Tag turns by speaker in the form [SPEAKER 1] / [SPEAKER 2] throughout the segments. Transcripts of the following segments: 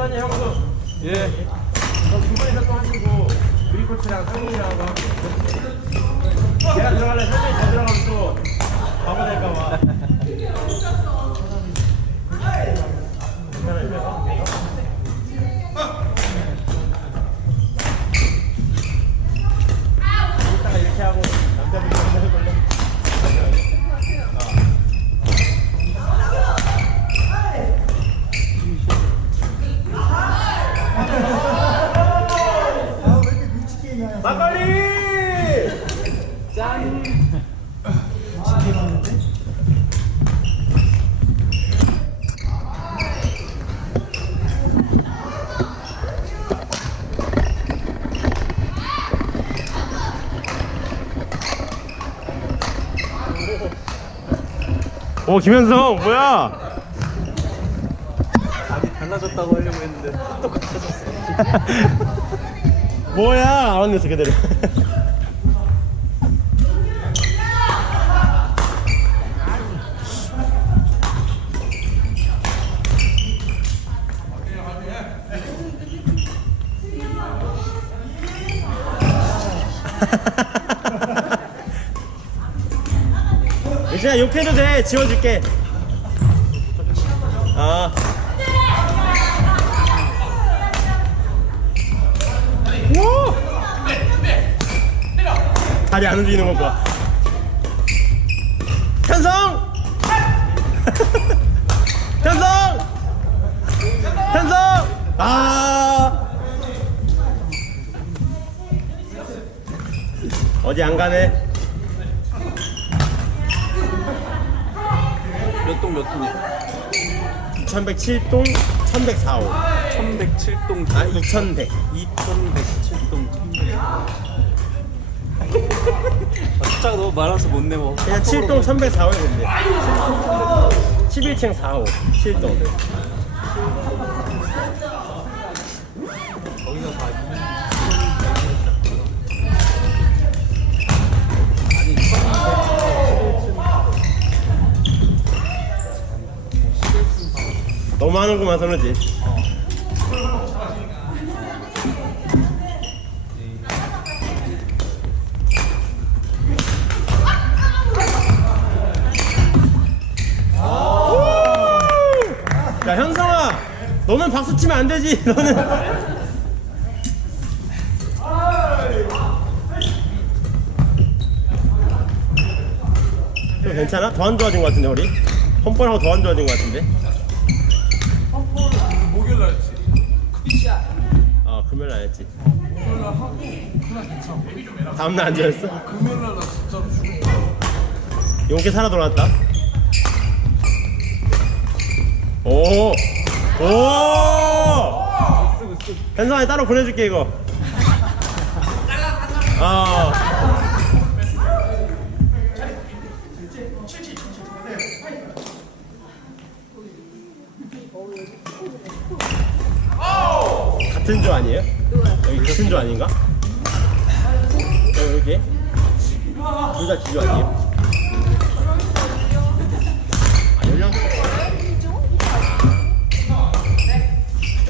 [SPEAKER 1] 수단이 형도
[SPEAKER 2] 예.
[SPEAKER 1] 저 중간에 활동하시고 그린 코치랑 상민이랑 하고. 걔가 들어갈래? 상민이 더 들어가면 또 바보 될까봐 오 김현성 뭐야?
[SPEAKER 2] 달라졌다고 하려고 했는데 똑같아졌어.
[SPEAKER 1] 뭐야? 안 왔네 그대로. 예진아 욕해도 돼 지워줄게 아 오! 다리 안 움직이는 것 봐. 현성! 현성! 현성! 아! 어디 안 가네?
[SPEAKER 2] 몇동몇 동이야?
[SPEAKER 1] 2107동 1104호.
[SPEAKER 2] 1107동
[SPEAKER 1] 아, 2100.
[SPEAKER 2] 2107동 1100. 아, 숫자가 너무 많아서 못 내고.
[SPEAKER 1] 그냥 7동 1104호에 근데. 11층 4호. 7동. 너무 하는구만 선우지. 야 현성아, 너는 박수 치면 안 되지. 너는. 좀 괜찮아? 더 안 좋아진 것 같은데 우리? 홈볼하고 더 안 좋아진 것 같은데?
[SPEAKER 3] 목요일 날 하고 그날 괜찮아.
[SPEAKER 1] 다음날 안 좋았어?
[SPEAKER 3] 금요일 날 나 진짜로 죽을
[SPEAKER 1] 용케 살아 돌아왔다. 오! 오! 현성이 따로 보내줄게 이거. 아. 같은 조 아니에요? 여 기 같은 조 아닌가? 여기 이렇게 둘다 지조 아니에요?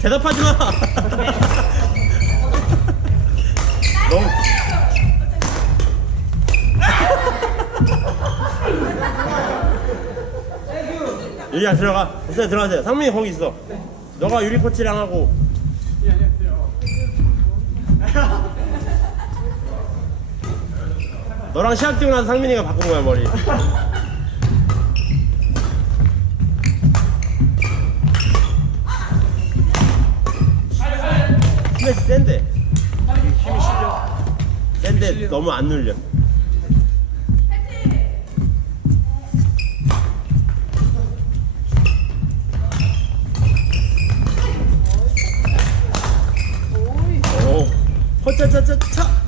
[SPEAKER 1] 대답하지 마. 너무. 유리야 들어가. 무슨 들어가세요. 상민이 거기 있어. 너가 유리 코치랑 하고. 너랑 시합 뛰고 나서 상민이가 바꾼 거야 머리. 스매시 센데.
[SPEAKER 2] 힘이 실려.
[SPEAKER 1] 센데 너무 안 눌려. 오. 허차차차차.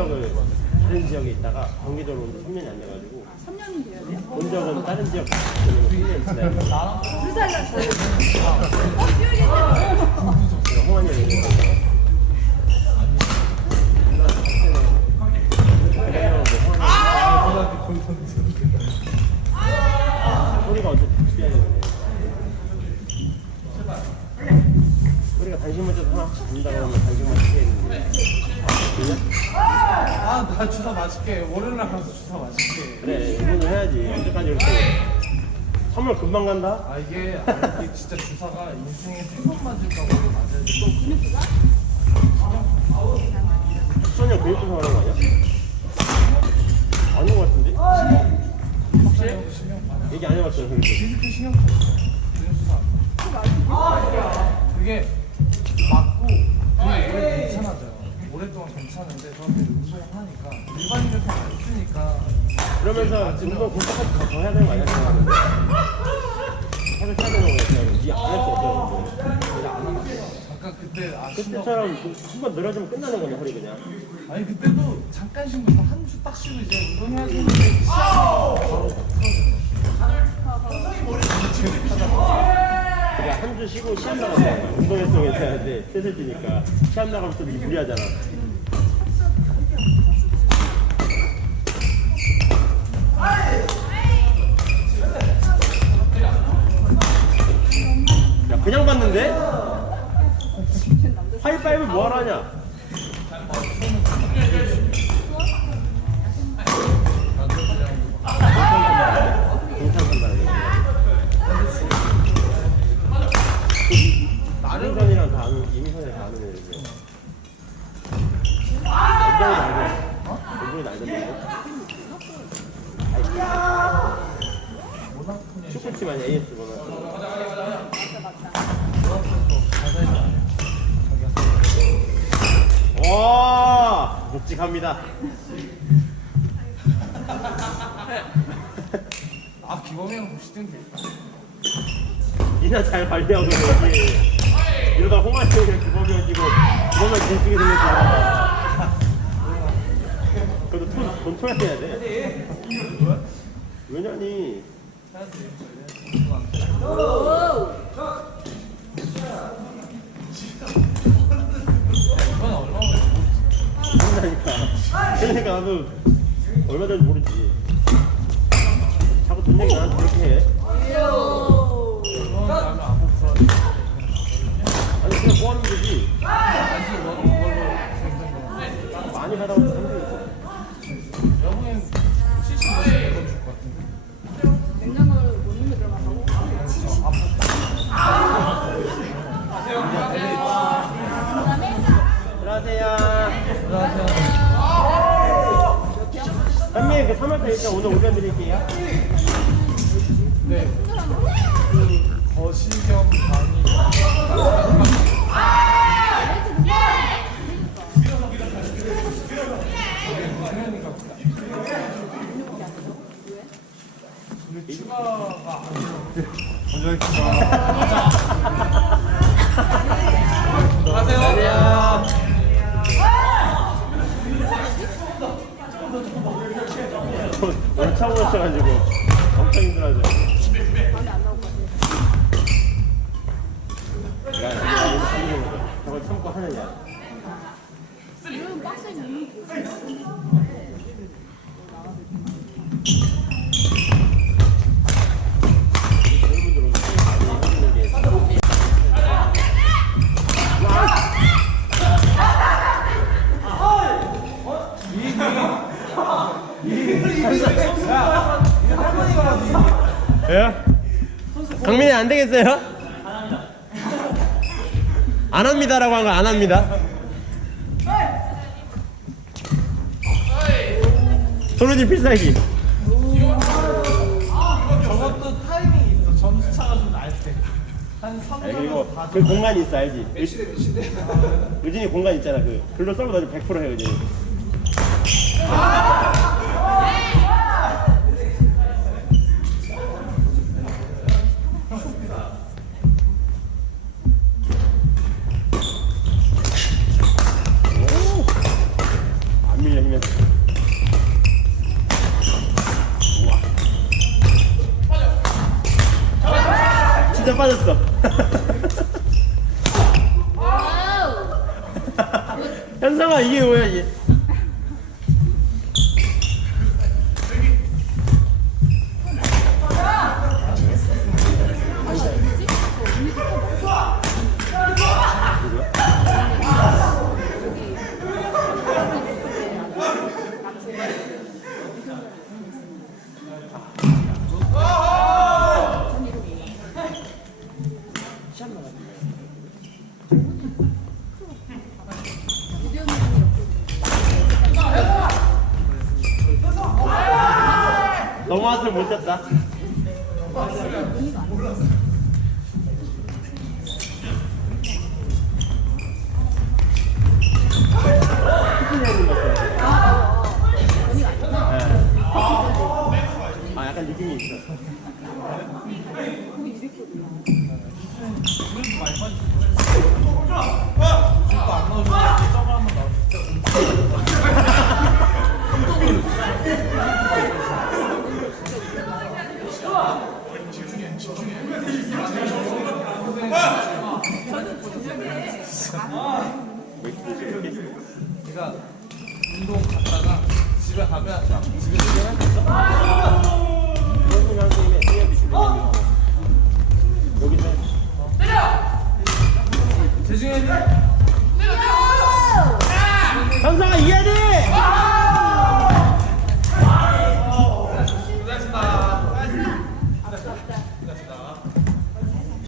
[SPEAKER 1] 본 적을 다른 지역에 있다가 경기도로 온지 3년이 안 돼가지고
[SPEAKER 4] 3년이 돼야 돼요?
[SPEAKER 1] 본 적은 다른 지역 때문에 3년 지나고
[SPEAKER 4] 두 살이나. 차이. 어,
[SPEAKER 1] 제가 홍한이 형이 있는 거예요. 소리가 어차피 비해야 되는데 좀 하나 준다고 하면 단신문 시켜야겠는데
[SPEAKER 3] 아, 나 주사 맞을게. 월요일 날 가서 주사 맞을게.
[SPEAKER 1] 그래 이거는 해야지 언제까지 이렇게 선물 금방 간다?
[SPEAKER 3] 아, 이게, 아, 이게 진짜 주사가 인생에 세 번 맞을까 봐 맞아야 돼.
[SPEAKER 1] 수원이 교육부서 하는 거 아니야? 아닌 것 같은데?
[SPEAKER 3] 확실히? 신경 받아.
[SPEAKER 1] 얘기 안 해봤어요 교육부
[SPEAKER 3] 디스크 신경 받아. 그냥 주사. 그게 맞고, 그게 오래 괜찮아져요. 오랫동안 괜찮은데, 저한테 운동하니까. 일반인한테 안 쓰니까.
[SPEAKER 1] 그러면서 운동 공부까지 더, 더 해야 되는 거 아니야? 생각하는데? 계속 해야 되는 거야 그냥 니안할 수 없어
[SPEAKER 3] 잠깐 그때 아 신경
[SPEAKER 1] 그때처럼 한번 늘어지면 끝나는 거냐 허리 그냥
[SPEAKER 3] 아니 그때도 잠깐 쉬면서 한주 딱 쉬고 이제 운동해야 되는데 시작하고 바로
[SPEAKER 1] 그러니까 한주 쉬고 시합 나가면. 운동했으면 괜찮은데 셋을 뛰니까 시합 나가면 또 무리하잖아 그냥 봤는데? 하이파이브 뭐하러 하냐?
[SPEAKER 3] 범행 보시든지
[SPEAKER 1] 이나 잘 관리하고 여기 이러다 홍아치 그냥 규범이어지고 규범이 길쭉이 생겼잖아 그래도 톤, 돈 토해야 돼. 왜냐니? 이건 얼마 모르지 모른다니까 얼마 전지 모르지. 돈 얘기 나한테 그렇게 해. 아니 그냥 뭐 하는 거지? 많이 하다 보면 힘들겠어.
[SPEAKER 3] 거. 여보는 70만 줄것 같은데.
[SPEAKER 4] 냉장고를 못 넣으면 들어가고.
[SPEAKER 3] 저 아프.
[SPEAKER 1] 안녕하세요.
[SPEAKER 3] 안녕하세요.
[SPEAKER 1] 선생님 그 3월달 일단 오늘 올려드릴게요.
[SPEAKER 3] 네. 그
[SPEAKER 1] 처음 오셔가지고 안 되겠어요? 안 합니다라고 한 거 안 합니다. 소르님 필살기.
[SPEAKER 3] 저것도 타이밍이 있어. 점수 차가 좀 날 때. 한
[SPEAKER 1] 아,
[SPEAKER 3] 3점
[SPEAKER 1] 그리고 그 공간이 있어 알지? 의진이 공간 있잖아 그 글로 썰고 나면 100%해 의진이 진짜 빠졌어. 현상아 이게 뭐야 이게 너무
[SPEAKER 3] 네가 운동 갔다가 집에 가면
[SPEAKER 1] 집에 여기서
[SPEAKER 3] 재중현이
[SPEAKER 1] 현상아 이해야 돼